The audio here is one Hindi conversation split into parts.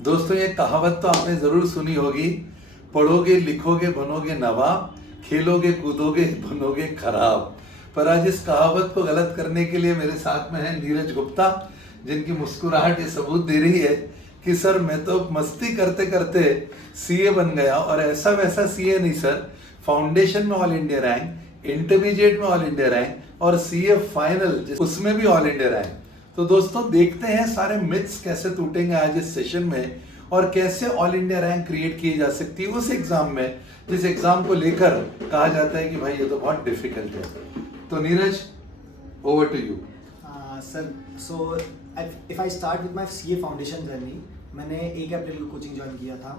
दोस्तों ये कहावत तो आपने जरूर सुनी होगी, पढ़ोगे लिखोगे बनोगे नवाब, खेलोगे कूदोगे बनोगे खराब। पर आज इस कहावत को गलत करने के लिए मेरे साथ में है नीरज गुप्ता, जिनकी मुस्कुराहट ये सबूत दे रही है कि सर मैं तो मस्ती करते करते सीए बन गया। और ऐसा वैसा सीए नहीं सर, फाउंडेशन में ऑल इंडिया रैंक, इंटरमीडिएट में ऑल इंडिया रैंक और सीए फाइनल उसमें भी ऑल इंडिया रैंक। तो दोस्तों देखते हैं सारे मिथ्स कैसे टूटेंगे आज इस सेशन में, और कैसे ऑल इंडिया रैंक क्रिएट की जा सकती है उस एग्जाम में जिस एग्जाम को लेकर कहा जाता है कि भाई ये तो बहुत डिफिकल्ट है। तो Neeraj, over to you. Sir, so if I start with my CA foundation journey, मैंने 1 अप्रैल को कोचिंग ज्वाइन किया था।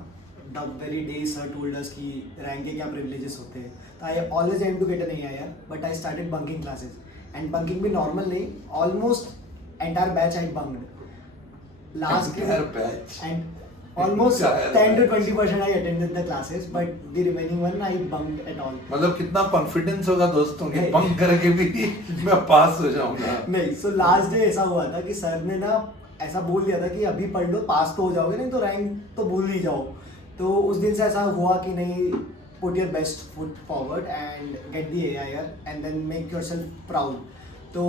The very day sir told us कि रैंक के क्या प्रिविलेजेस होते हैं। तो I always aim to get an AIR, but I started bunking classes. And bunking भी नॉर्मल नहीं, almost entire batch I bunked. Last Entire batch. And almost Entire 10 to batch. 20% I attended the classes, but the remaining one I bunked at all. मतलब कितना कॉन्फिडेंस होगा दोस्तों के बंक करके भी मैं पास हो जाऊंगा। नहीं, सो लास्ट डे ऐसा हुआ था कि सर ने ना ऐसा बोल दिया था कि अभी पढ़ लो, पास तो हो जाओगे, नहीं तो रैंक तो भूल ही जाओ। तो उस दिन से ऐसा हुआ कि नहीं, put your best foot forward and get the AIR and then make yourself proud. तो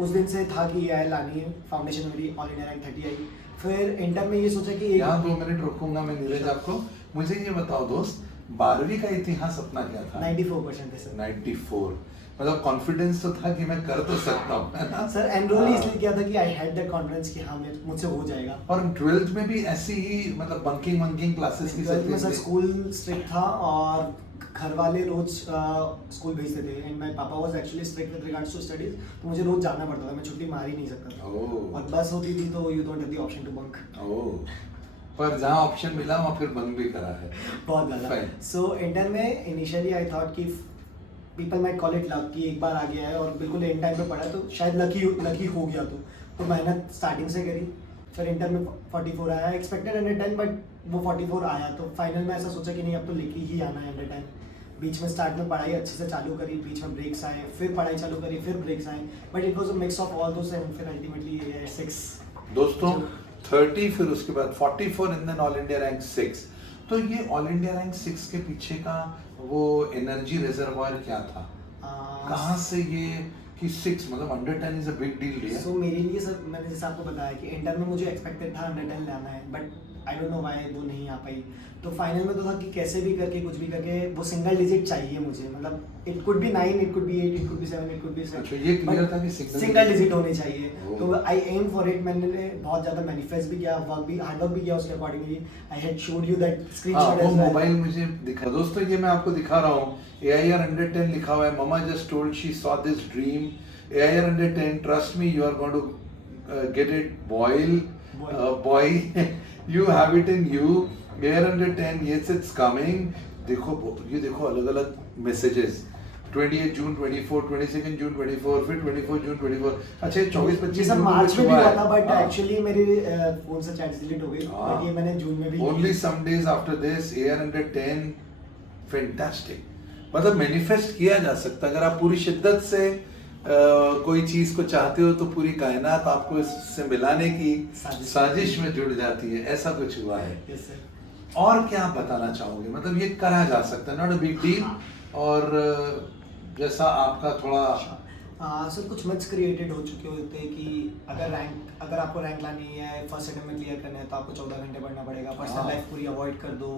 उस दिन से था कि AIR लानी है। फाउंडेशन में मेरी ऑल इंडिया रैंक 30 आई। फिर इंटर में ये सोचा कि यहाँ 2 मिनट रुकूंगा मैं नीरज आपको। मुझे ये बताओ दोस्त, 12वीं का इतिहास अपना क्या था? 94% थे सर। 94। मतलब कॉन्फिडेंस तो था कि मैं कर तो सकता हूँ, है ना सर, एनरोल इसलिए किया था कि आई हैड दैट कॉन्फिडेंस कि हाँ मुझसे हो जाएगा। और 12th में भी ऐसी ही मतलब बंकिंग क्लासेस की 12th में सर सकती स्कूल स्ट्रिक्ट था और घर वाले रोज स्कूल भेजते थे। And my papa was actually strict with regards to studies, तो मुझे रोज जाना पड़ता था, मैं छुट्टी मार ही नहीं सकता था। और बस होती थी तो you don't have the option to bunk. पर जहाँ ऑप्शन मिला वहाँ फिर बंक भी करा है बहुत ज़्यादा। सो इंटर में इनिशियली आई थॉट कि people might call it luck कि एक बार आ गया है और बिल्कुल एंड टाइम पे पढ़ा तो शायद लकी हो गया। तो मेहनत स्टार्टिंग से करी। फिर इंटर में 44 आया, एक्सपेक्टेड 110, बट वो 44 आया। तो फाइनल में ऐसा सोचा कि नहीं, अब तो लेके ही आना है 110। बीच में स्टार्ट में पढ़ाई अच्छे से चालू करी, बीच में ब्रेक्स आए, फिर पढ़ाई चालू करी, फिर ब्रेक्स आए, but it was a mix of all those and फिर अल्टीमेटली 6 दोस्तों 30, फिर उसके बाद 44 and then all India rank 6। तो ये ऑल इंडिया रैंक 6 के पीछे का वो एनर्जी रिजर्वायर क्या था? कहाँ से ये कि 6 मतलब under 10 is a big deal? So मेरे लिए सर, मैंने जैसे आपको बताया कि इंटर में मुझे एक्सपेक्टेड था अंडर 10 लाना है, but I don't know why वो नहीं आ पाई। तो फाइनल में तो था कि कैसे भी करके कुछ भी करके वो सिंगल डिजिट चाहिए मुझे। मतलब it could be 9, it could be 8, it could be 7, it could be 6। अच्छा, ये क्लियर था कि सिंगल डिजिट होनी चाहिए। तो आई एम फॉर इट। मैंने बहुत ज़्यादा मैनिफेस्ट भी किया, हार्ड वर्क भी किया उसके accordingly. I had showed you that screenshot as well. Mobile मुझे दिखा। दोस्तों ये मैं आपको दिखा रहा हूँ, AIR अंडर 10 लिखा हुआ है। Mama just told she saw this dream, AIR under 10, trust me you are going to get it boy you have it in you. AIR under 10, yes it's coming। देखो ये देखो अलग अलग मैसेजेस, 28 जून 24, 22 जून 24, फिर 24 जून 24। अच्छा ये 24-25 सर मार्च में भी हुआ था, बट एक्चुअली मेरे फोन से चैट्स डिलीट हो गई। बट ये मैंने जून में भी only some days after this AIR under 10। Fantastic. मतलब मैनिफेस्ट किया जा सकता है अगर आप पूरी शिद्दत से कोई चीज को चाहते हो, तो पूरी कायनात आपको इससे मिलाने की साजिश में जुड़ जाती है। ऐसा कुछ हुआ है। yes, sir. और क्या आप बताना चाहोगे? मतलब ये करा जा सकता है, नॉट अ बिग डील। और जैसा आपका थोड़ा सर कुछ मिथ्स क्रिएटेड हो चुके होते हैं कि अगर आपको रैंक लानी है, फर्स्ट अटेम्प्ट में क्लियर करना है, तो आपको 14 घंटे पढ़ना पड़ेगा, पर्सनल लाइफ पूरी अवॉइड कर दो।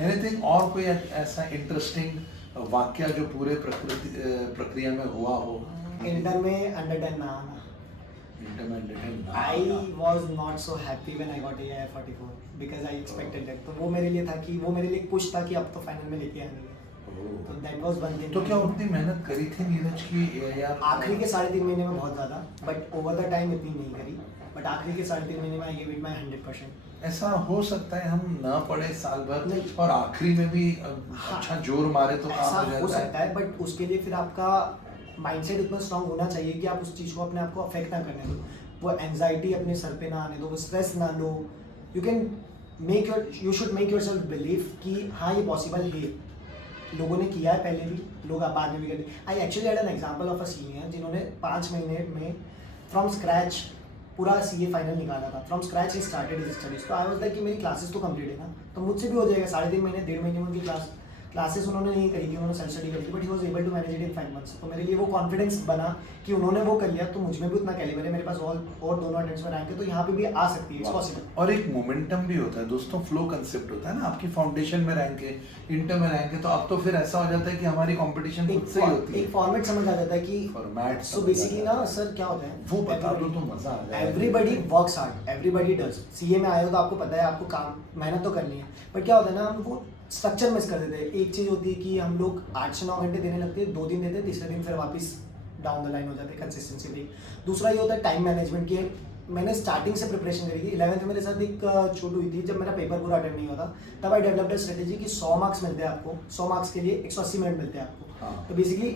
एनीथिंग और कोई ऐसा इंटरेस्टिंग वाक्य जो पूरे प्रक्रिया में हुआ हो? इंटर में अंडर 10 ना आना। I was not so happy when I got AIR 44 because I expected that। तो वो मेरे लिए था कि वो मेरे लिए पुश था कि अब तो फाइनल में लेके आने है। तो that was one thing। तो क्या उतनी मेहनत करी थी नीरज की AIR? आखिरी के 3.5 महीने में बहुत ज़्यादा, बट ओवर द टाइम इतनी नहीं करी। बट आखिरी के 3.5 महीने में I gave it my 100%। ऐसा हो सकता है हम ना पढ़े साल भर और आखिरी में भी अच्छा जोर मारे तो काम हो सकता है, बट उसके लिए फिर आपका माइंडसेट इतना स्ट्रांग होना चाहिए कि आप उस चीज़ को अपने आप को अफेक्ट ना करने दो, वो एंजाइटी अपने सर पे ना आने दो, वो स्ट्रेस ना लो। You should make yourself believe कि हाँ ये पॉसिबल है, लोगों ने किया है पहले भी, लोग बाद में भी करते। I actually had an example of a senior जिन्होंने 5 महीने में फ्रॉम स्क्रैच पूरा सीए फाइनल निकाला था, from scratch he started his studies. तो आई वाज लाइक कि मेरी क्लासेस तो कंप्लीट है ना, तो मुझसे भी हो जाएगा। 3.5 महीने 1.5 महीने में उनकी क्लासेस उन्होंने नहीं करी थी, उन्होंने सेल्फ स्टडी करी थी, but he was able to manage it in 5 months. तो मेरे लिए वो कॉन्फिडेंस बना कि उन्होंने वो कर लिया, तो मुझ में भी उतना कैलिबर है, मेरे पास और दोनों अटेम्प्ट्स में रैंक है, तो यहाँ पे भी आ सकती है, इट्स पॉसिबल। और एक मोमेंटम भी होता है दोस्तों, फ्लो कंसेप्ट होता है ना। आपकी फाउंडेशन में रैंक है, इंटर में रैंक है, तो अब तो फिर ऐसा हो जाता है कि हमारी कंपटीशन खुद से ही होती है। एक फॉर्मेट समझ आ जाता है कि फॉर्मेट सो बेसिकली ना सर क्या होता है, वो बता दो तो मजा आ जाए। Everybody works hard, everybody does. CA में आए हो तो आपको पता है, आपको काम मेहनत तो करनी है, बट क्या होता है ना, हम वो स्ट्रक्चर मिस कर देते हैं। एक चीज़ होती है कि हम लोग 8 से 9 घंटे देने लगते हैं, 2 दिन देते हैं, तीसरे दिन फिर वापस डाउन द लाइन हो जाते हैं, कंसिस्टेंसी ब्रेक। दूसरा ये होता है टाइम मैनेजमेंट की। मैंने स्टार्टिंग से प्रिपरेशन करी थी। 11th में मेरे साथ एक छूट हुई थी, जब मेरा पेपर पूरा अटेंड नहीं होता, तब आई डेवलप्ड स्ट्रेटेजी कि 100 मार्क्स मिलते हैं आपको, 100 मार्क्स के लिए 180 मिनट मिलते हैं आपको। हाँ। तो बेसिकली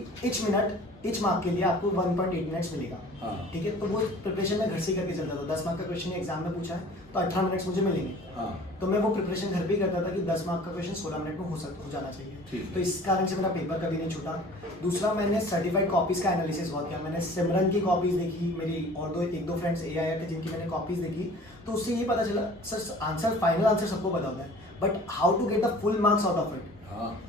ईच मार्क के लिए आपको 1.8 मिनट्स मिलेगा। हाँ। ठीक है, तो वो प्रिपरेशन में घर से करके चलता था। 10 मार्क का क्वेश्चन एग्जाम में पूछा है तो 18 मिनट्स मुझे मिलेंगे। हाँ। तो मैं वो प्रिपरेशन घर पे ही करता था कि 10 मार्क का क्वेश्चन 16 मिनट में हो जाना चाहिए। ठीक। तो इस कारण से मेरा पेपर कभी नहीं छूटा। दूसरा, मैंने सर्टिफाइड कॉपीज़ का एनालिसिस बहुत किया। मैंने सिमरन की कॉपीज़ देखी, मेरी और एक दो फ्रेंड्स AIR थे जिनकी मैंने कॉपीज़ देखी, तो उससे ये पता चला सर आंसर, फाइनल आंसर सबको पता होता है, but how to get the full marks out of it,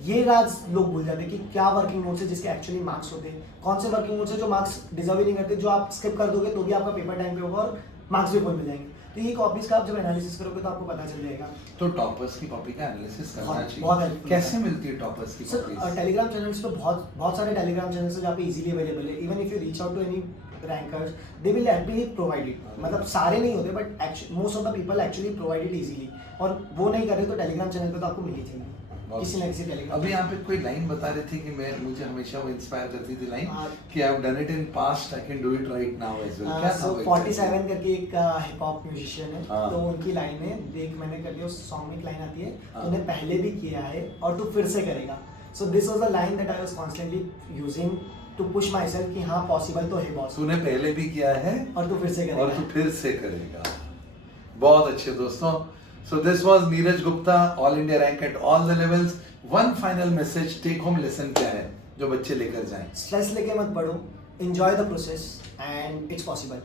ये राज लोग भूल जाते हैं कि क्या वर्किंग नोट्स है जिसके एक्चुअली मार्क्स होते हैं, कौन से वर्किंग नोट्स है जो मार्क्स डिजर्व ही नहीं करते, जो आप स्किप कर दोगे तो भी आपका पेपर टाइम पे होगा और मार्क्स भी फुल मिल जाएंगे। तो ये कॉपीज का आप जब एनालिसिस करोगे तो आपको पता चल जाएगा। तो टॉपर्स की कॉपी का एनालिसिस करना बहुत चाहिए। helpful कैसे है। मिलती है टॉपर्स की सर कॉपीज? टेलीग्राम चैनल्स पे बहुत सारे टेलीग्राम चैनल्स हैं जहाँ पे इजीली अवेलेबल है। Even if you reach out to any rankers, they will happily provide it. मतलब सारे नहीं होते, but most of the people actually provide it easily, और वो नहीं कर रहे तो टेलीग्राम चैनल पे तो आपको मिल ही चाहिए किसी न किसी टेलीग्राम। अभी यहाँ पे कोई लाइन बता रही थी कि मुझे हमेशा वो इंस्पायर करती थी लाइन हाँ। कि I have done it in past, I can do it right now as well. क्या था सो वो 47 करके एक हिप हॉप म्यूजिशियन है, हाँ। तो उनकी लाइन है, देख मैंने कर लिया, उस सॉन्ग में एक लाइन आती है, हाँ। तूने पहले भी किया है और तू फिर से करेगा। So this was the line that I was constantly using to push myself कि हाँ पॉसिबल तो है बॉस, तूने पहले भी किया है और तू फिर से करेगा। और तू फिर से करेगा। बहुत अच्छे दोस्तों। So this was Neeraj Gupta, all India rank at all the levels. One final message, take home lesson क्या है जो बच्चे लेकर जाएं? स्ट्रेस लेके मत पढ़ो, enjoy the process and it's possible.